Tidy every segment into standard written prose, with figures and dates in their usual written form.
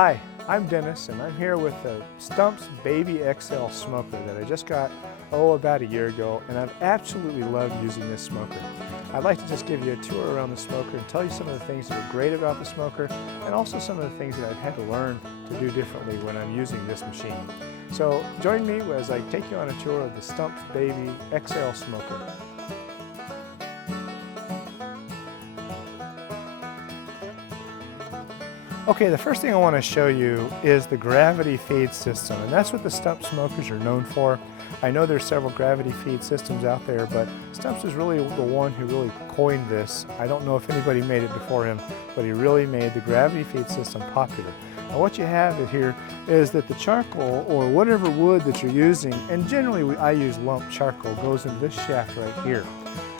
Hi, I'm Dennis, and I'm here with the Stump's Baby XL smoker that I just got, about a year ago, and I've absolutely loved using this smoker. I'd like to just give you a tour around the smoker and tell you some of the things that are great about the smoker, and also some of the things that I've had to learn to do differently when I'm using this machine. So join me as I take you on a tour of the Stump's Baby XL smoker. Okay, the first thing I want to show you is the gravity feed system, and that's what the Stump smokers are known for. I know there's several gravity feed systems out there, but Stump's is really the one who really coined this. I don't know if anybody made it before him, but he really made the gravity feed system popular. Now what you have here is that the charcoal, or whatever wood that you're using, and generally I use lump charcoal, goes into this shaft right here.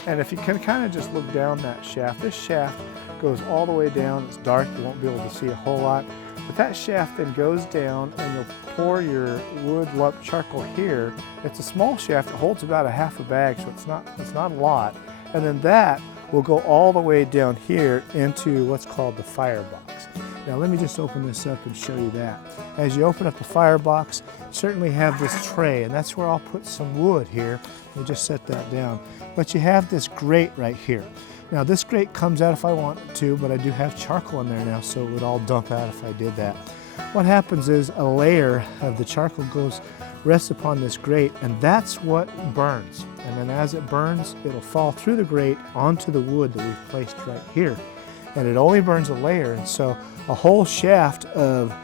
And if you can kind of just look down that shaft, this shaft goes all the way down. It's dark, you won't be able to see a whole lot. But that shaft then goes down and you'll pour your wood lump charcoal here. It's a small shaft, it holds about a half a bag, so it's not a lot. And then that will go all the way down here into what's called the firebox. Now let me just open this up and show you that. As you open up the firebox, you certainly have this tray, and that's where I'll put some wood here. We'll just set that down. But you have this grate right here. Now this grate comes out if I want it to, but I do have charcoal in there now, so it would all dump out if I did that. What happens is a layer of the charcoal rests upon this grate, and that's what burns. And then as it burns, it'll fall through the grate onto the wood that we've placed right here. And it only burns a layer, and so a whole shaft of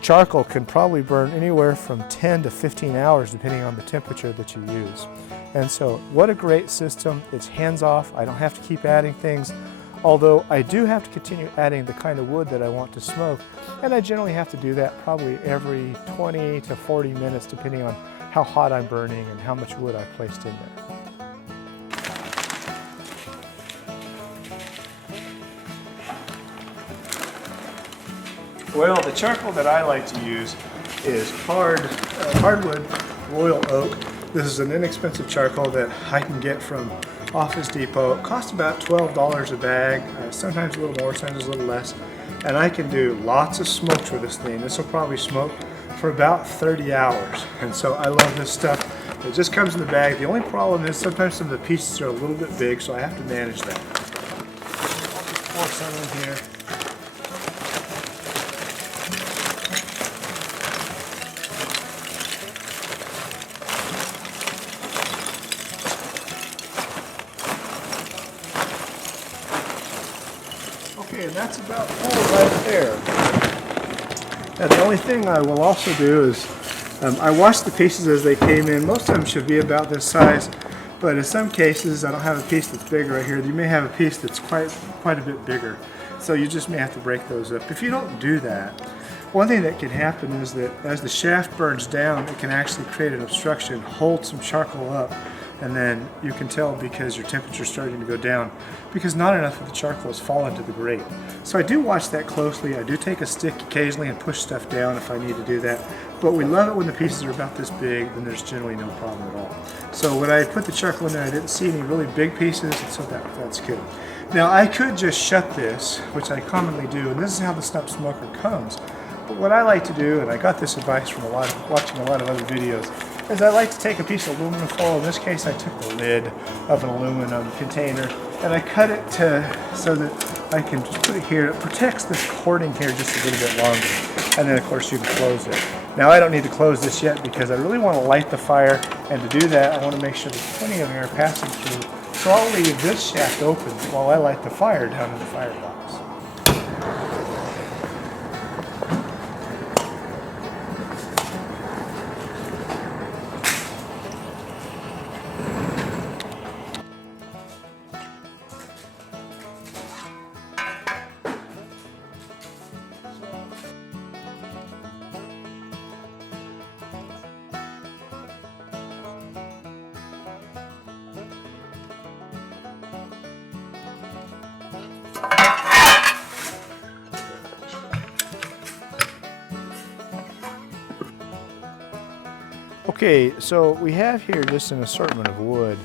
charcoal can probably burn anywhere from 10 to 15 hours depending on the temperature that you use. And so what a great system. It's hands off. I don't have to keep adding things, although I do have to continue adding the kind of wood that I want to smoke, and I generally have to do that probably every 20 to 40 minutes depending on how hot I'm burning and how much wood I've placed in there. Well, the charcoal that I like to use is hardwood royal oak. This is an inexpensive charcoal that I can get from Office Depot. It costs about $12 a bag, sometimes a little more, sometimes a little less. And I can do lots of smokes with this thing. This will probably smoke for about 30 hours. And so I love this stuff. It just comes in the bag. The only problem is sometimes some of the pieces are a little bit big, so I have to manage that. I'll just pour some in here. Okay, and that's about full right there. Now the only thing I will also do is I wash the pieces as they came in. Most of them should be about this size, but in some cases I don't have a piece that's big right here. You may have a piece that's quite a bit bigger, so you just may have to break those up. If you don't do that, one thing that can happen is that as the shaft burns down, it can actually create an obstruction, hold some charcoal up, and then you can tell because your temperature is starting to go down because not enough of the charcoal has fallen to the grate. So I do watch that closely. I do take a stick occasionally and push stuff down if I need to do that. But we love it when the pieces are about this big, then there's generally no problem at all. So when I put the charcoal in there, I didn't see any really big pieces, and so that's good. Now I could just shut this, which I commonly do, and this is how the Stump smoker comes. But what I like to do, and I got this advice from watching a lot of other videos, is I like to take a piece of aluminum foil. In this case, I took the lid of an aluminum container and I cut it so that I can just put it here. It protects this cording here just a little bit longer. And then of course you can close it. Now I don't need to close this yet because I really want to light the fire, and to do that I want to make sure there's plenty of air passing through. So I'll leave this shaft open while I light the fire down in the firebox. Okay, so we have here just an assortment of wood,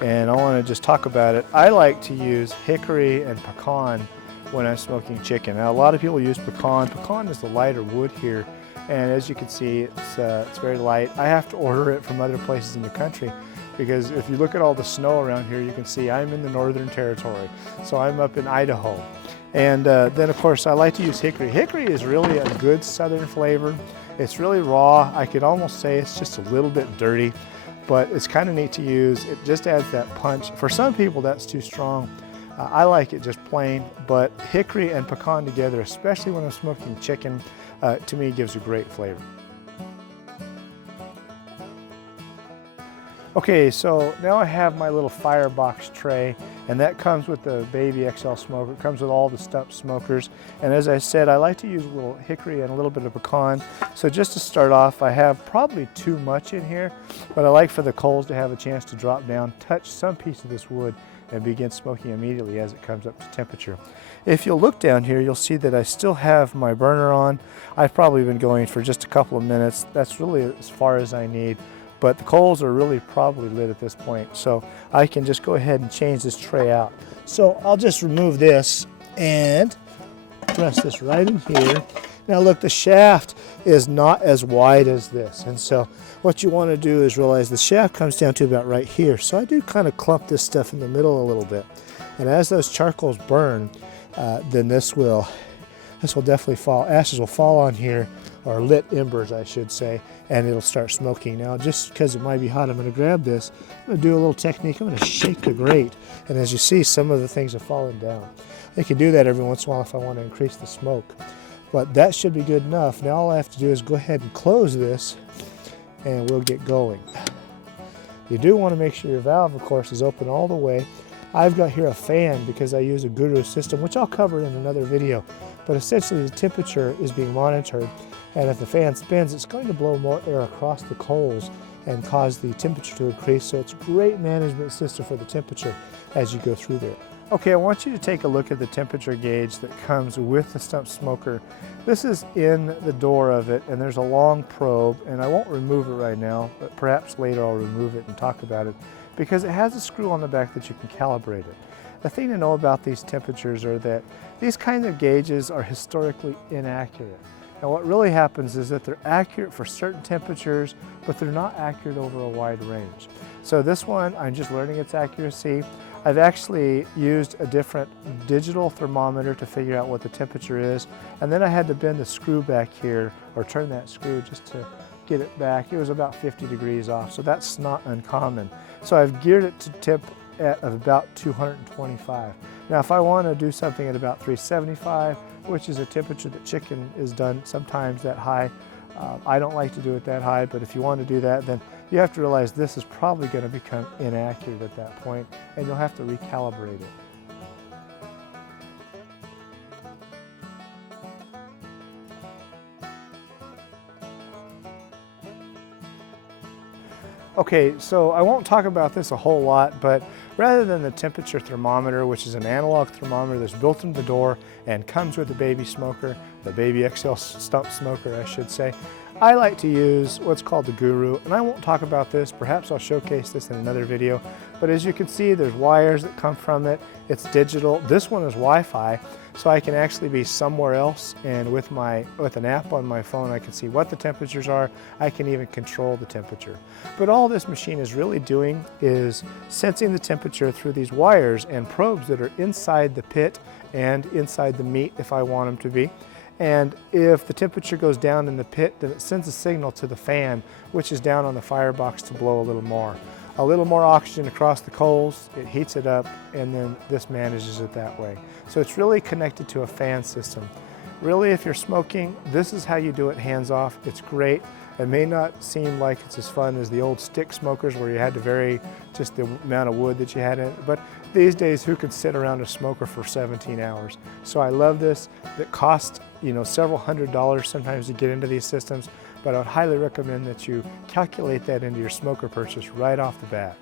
and I want to just talk about it. I like to use hickory and pecan when I'm smoking chicken. Now, a lot of people use pecan. Pecan is the lighter wood here, and as you can see, it's very light. I have to order it from other places in the country, because if you look at all the snow around here, you can see I'm in the Northern Territory. So I'm up in Idaho. And then of course I like to use hickory. Hickory is really a good southern flavor. It's really raw. I could almost say it's just a little bit dirty, but it's kind of neat to use. It just adds that punch. For some people that's too strong. I like it just plain, but hickory and pecan together, especially when I'm smoking chicken, to me gives a great flavor. Okay, so now I have my little firebox tray, and that comes with the Baby XL smoker. It comes with all the Stump smokers. And as I said, I like to use a little hickory and a little bit of pecan. So just to start off, I have probably too much in here, but I like for the coals to have a chance to drop down, touch some piece of this wood, and begin smoking immediately as it comes up to temperature. If you'll look down here, you'll see that I still have my burner on. I've probably been going for just a couple of minutes. That's really as far as I need. But the coals are really probably lit at this point, so I can just go ahead and change this tray out. So I'll just remove this and press this right in here. Now look, the shaft is not as wide as this, and so what you want to do is realize the shaft comes down to about right here. So I do kind of clump this stuff in the middle a little bit, and as those charcoals burn, then this will definitely fall. Ashes will fall on here, or lit embers I should say, and it'll start smoking. Now just because it might be hot, I'm going to grab this. I'm going to do a little technique. I'm going to shake the grate, and as you see, some of the things have fallen down. I can do that every once in a while if I want to increase the smoke, but that should be good enough. Now all I have to do is go ahead and close this, and we'll get going. You do want to make sure your valve, of course, is open all the way. I've got here a fan because I use a Guru system, which I'll cover in another video, but essentially the temperature is being monitored, and if the fan spins, it's going to blow more air across the coals and cause the temperature to increase. So it's a great management system for the temperature as you go through there. Okay, I want you to take a look at the temperature gauge that comes with the Stump smoker. This is in the door of it, and there's a long probe, and I won't remove it right now, but perhaps later I'll remove it and talk about it, because it has a screw on the back that you can calibrate it. The thing to know about these temperatures are that these kinds of gauges are historically inaccurate. Now what really happens is that they're accurate for certain temperatures, but they're not accurate over a wide range. So this one, I'm just learning its accuracy. I've actually used a different digital thermometer to figure out what the temperature is, and then I had to bend the screw back here, or turn that screw just to get it back. It was about 50 degrees off, so that's not uncommon. So I've geared it to temp at about 225. Now if I want to do something at about 375, which is a temperature that chicken is done sometimes that high, I don't like to do it that high, but if you want to do that, then you have to realize this is probably going to become inaccurate at that point, and you'll have to recalibrate it. Okay, so I won't talk about this a whole lot, but rather than the temperature thermometer, which is an analog thermometer that's built into the door and comes with the Baby smoker, the Baby XL Stump smoker, I should say, I like to use what's called the Guru, and I won't talk about this. Perhaps I'll showcase this in another video, but as you can see, there's wires that come from it. It's digital. This one is Wi-Fi, so I can actually be somewhere else, and with an app on my phone, I can see what the temperatures are. I can even control the temperature. But all this machine is really doing is sensing the temperature through these wires and probes that are inside the pit and inside the meat if I want them to be. And if the temperature goes down in the pit, then it sends a signal to the fan, which is down on the firebox, to blow a little more. A little more oxygen across the coals, it heats it up, and then this manages it that way. So it's really connected to a fan system. Really, if you're smoking, this is how you do it hands off. It's great. It may not seem like it's as fun as the old stick smokers where you had to vary just the amount of wood that you had in it, but these days who could sit around a smoker for 17 hours? So I love this. It costs, several $100s sometimes to get into these systems, but I would highly recommend that you calculate that into your smoker purchase right off the bat.